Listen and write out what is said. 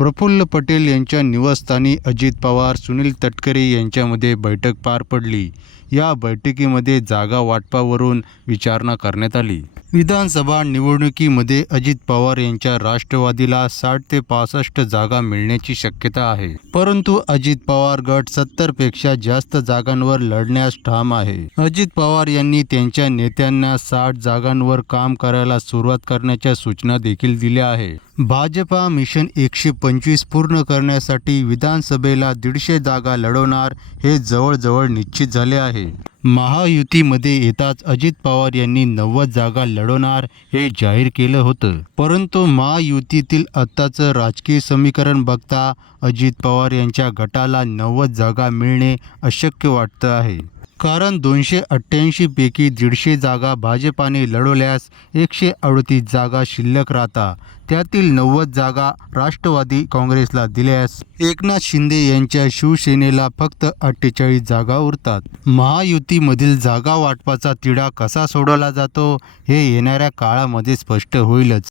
प्रफुल्ल पटेल यांच्या निवासस्थानी अजित पवार सुनील तटकरे यांच्यामध्ये बैठक पार पडली. या बैठकीमध्ये जागा वाटपावरून विचारणा करण्यात आली. विधानसभा निवडणुकीमध्ये अजित पवार यांच्या राष्ट्रवादीला साठ ते पासष्ट जागा मिळण्याची शक्यता आहे. परंतु अजित पवार गट सत्तरपेक्षा जास्त जागांवर लढण्यास ठाम आहे. अजित पवार यांनी त्यांच्या नेत्यांना साठ जागांवर काम करायला सुरुवात करण्याच्या सूचना देखील दिल्या आहे भाजपा मिशन एकशे पंचवीस पूर्ण करण्यासाठी विधानसभेला दीडशे जागा लढवणार हे जवळजवळ निश्चित झाले आहे. महायुतीमध्ये येताच अजित पवार यांनी नव्वद जागा लढवणार हे जाहीर केलं होतं. परंतु महायुतीतील आत्ताचं राजकीय समीकरण बघता अजित पवार यांच्या गटाला नव्वद जागा मिळणे अशक्य वाटतं आहे. कारण दोनशे अठ्ठ्याऐंशी पैकी दीडशे जागा भाजपाने लढवल्यास एकशे अडतीस जागा शिल्लक राहता. त्यातील नव्वद जागा राष्ट्रवादी काँग्रेसला दिल्यास एकनाथ शिंदे यांच्या शिवसेनेला फक्त अठ्ठेचाळीस जागा उरतात. महायुतीमधील जागा वाटपाचा तिढा कसा सोडवला जातो हे येणाऱ्या काळामध्ये स्पष्ट होईलच.